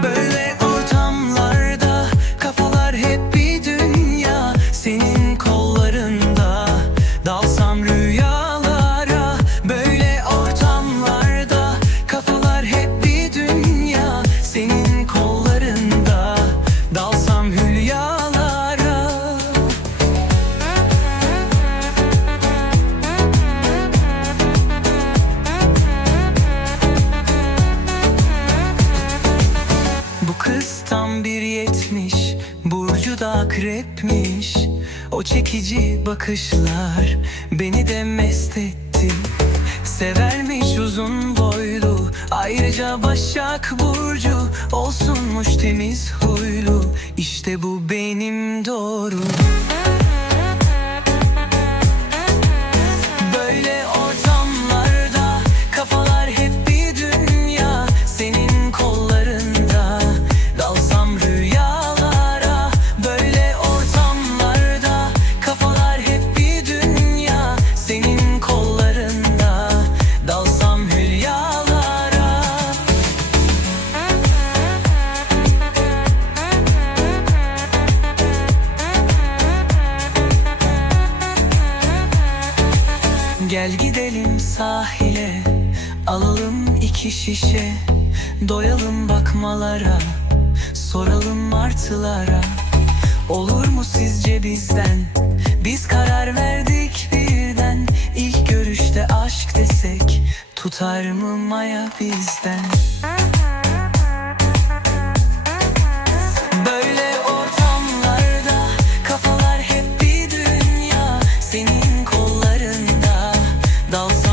baby. akrepmiş Burcu da akrepmiş. O çekici bakışlar Beni de mest etti. Severmiş uzun boylu Ayrıca Başak Burcu. Olsunmuş temiz huylu İşte bu benim doğru. Gel gidelim sahile Alalım iki şişe Doyalım bakmalara Soralım martılara. Olur mu sizce bizden? Biz karar verdik birden. İlk görüşte aşk desek Tutar mı maya bizden dalsam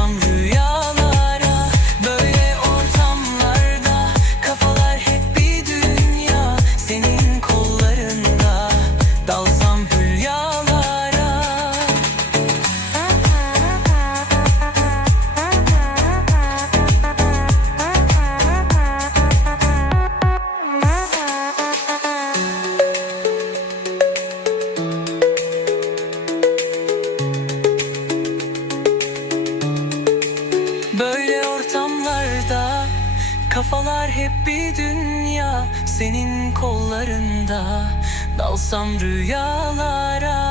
kafalar hep bir dünya senin kollarında. Dalsam rüyalara